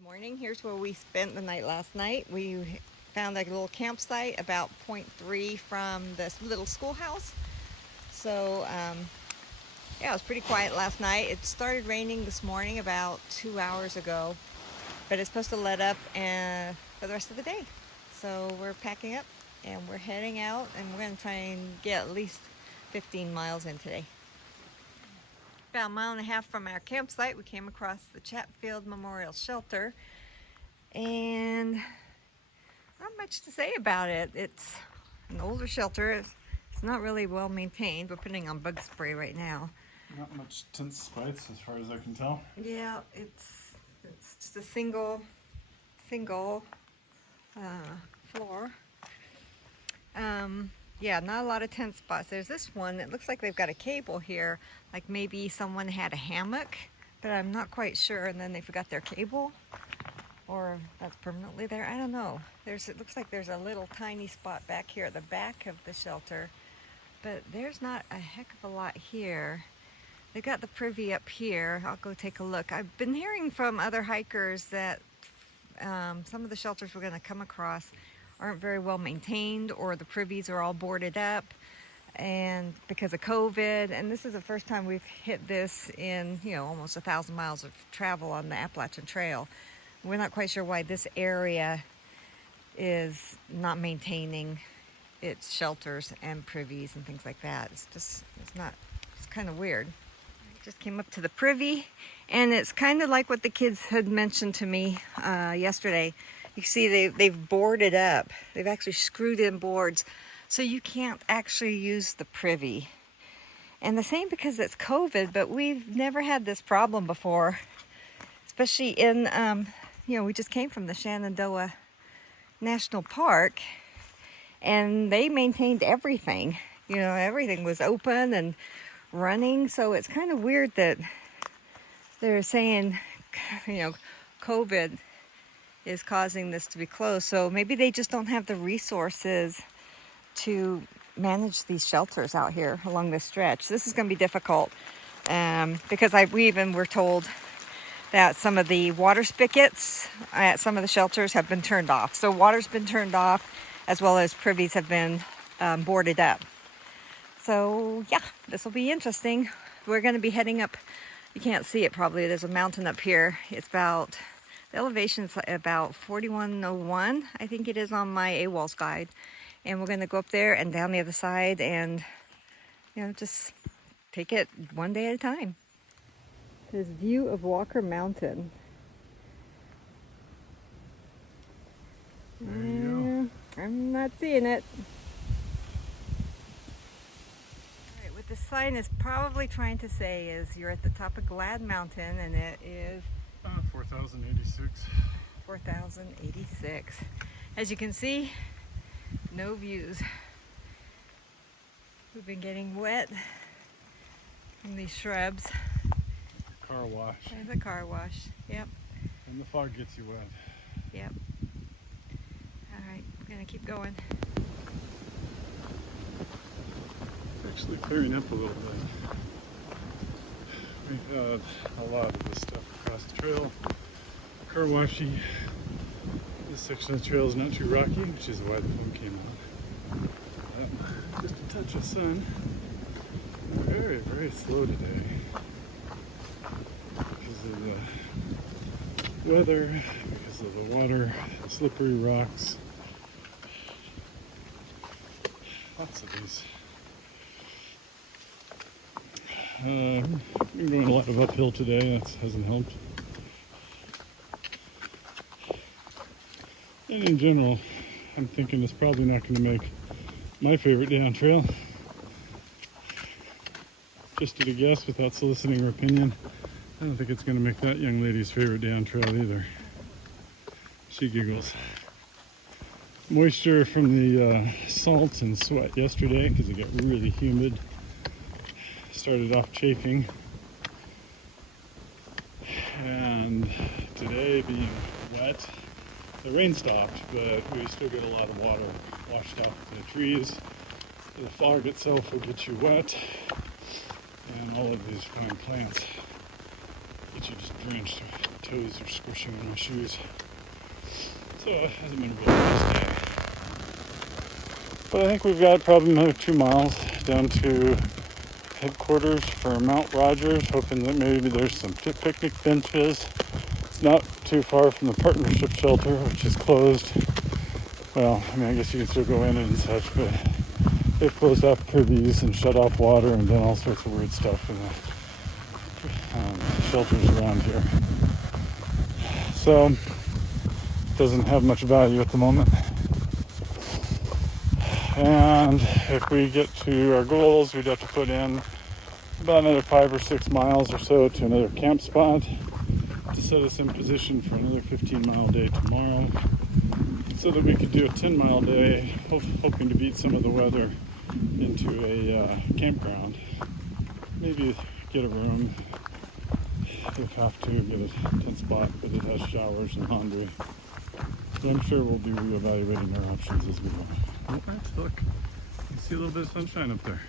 Good morning. Here's where we spent the night last night. We found a little campsite about 0.3 from this little schoolhouse. So yeah, it was pretty quiet last night. It started raining this morning about 2 hours ago, but it's supposed to let up for the rest of the day. So we're packing up and we're heading out, and we're going to try and get at least 15 miles in today. About a mile and a half from our campsite, we came across the Chatfield Memorial Shelter, and not much to say about it. It's an older shelter. It's not really well maintained. We're putting on bug spray right now. Not much tent spites as far as I can tell. Yeah, it's just a single floor. Yeah, not a lot of tent spots. There's this one. It looks like they've got a cable here, like maybe someone had a hammock, but I'm not quite sure, and then they forgot their cable, or that's permanently there. I don't know. It looks like there's a little tiny spot back here at the back of the shelter, but there's not a heck of a lot here. They got the privy up here. I'll go take a look. I've been hearing from other hikers that some of the shelters we're going to come across aren't very well maintained, or the privies are all boarded up, and because of COVID. And this is the first time we've hit this in almost 1,000 miles of travel on the Appalachian Trail. We're not quite sure why this area is not maintaining its shelters and privies and things like that. It's kind of weird. I just came up to the privy, and it's kind of like what the kids had mentioned to me yesterday. You see they've boarded up. They've actually screwed in boards, so you can't actually use the privy. And the same because it's COVID, but we've never had this problem before, especially in, we just came from the Shenandoah National Park, and they maintained everything. Everything was open and running, so it's kind of weird that they're saying, COVID is causing this to be closed. So maybe they just don't have the resources to manage these shelters out here along this stretch. This is going to be difficult because we even were told that some of the water spigots at some of the shelters have been turned off. So water's been turned off, as well as privies have been boarded up. So yeah, this will be interesting. We're going to be heading up. You can't see it probably. There's a mountain up here. The elevation's about 4101, I think it is on my AWOL's guide. And we're going to go up there and down the other side, and just take it one day at a time. This view of Walker Mountain. There you go. I'm not seeing it. All right, what the sign is probably trying to say is you're at the top of Glad Mountain, and it is 4,086. 4,086. As you can see, no views. We've been getting wet from these shrubs. Car wash. There's a car wash. Yep. And the fog gets you wet. Yep. All right, we're gonna keep going. It's actually clearing up a little bit. We had a lot of this stuff across the trail. Car washy. This section of the trail is not too rocky, which is why the phone came on. Just a touch of sun. Very, very slow today. Because of the weather, because of the water, the slippery rocks. Lots of these. Been going a lot of uphill today. That hasn't helped. And in general, I'm thinking it's probably not going to make my favorite day on trail. Just at a guess, without soliciting her opinion, I don't think it's going to make that young lady's favorite day on trail either. She giggles. Moisture from the salt and sweat yesterday, because it got really humid. Started off chafing. And today being wet. The rain stopped, but we still get a lot of water washed off the trees. The fog itself will get you wet, and all of these fine plants get you just drenched. toes are squishing in my shoes. So it hasn't been a really nice day. But I think we've got probably another 2 miles down to headquarters for Mount Rogers, hoping that maybe there's some picnic benches not too far from the partnership shelter, which is closed. Well, I mean, I guess you can still go in and such, but they've closed off privies and shut off water and done all sorts of weird stuff in the shelters around here. So, doesn't have much value at the moment. And if we get to our goals, we'd have to put in about another 5 or 6 miles or so to another camp spot to set us in position for another 15-mile day tomorrow, so that we could do a 10-mile day, hoping to beat some of the weather into a campground. Maybe get a room if have to, get a tent spot, but it has showers and laundry. So I'm sure we'll be reevaluating our options as we go. Oh, look, you see a little bit of sunshine up there.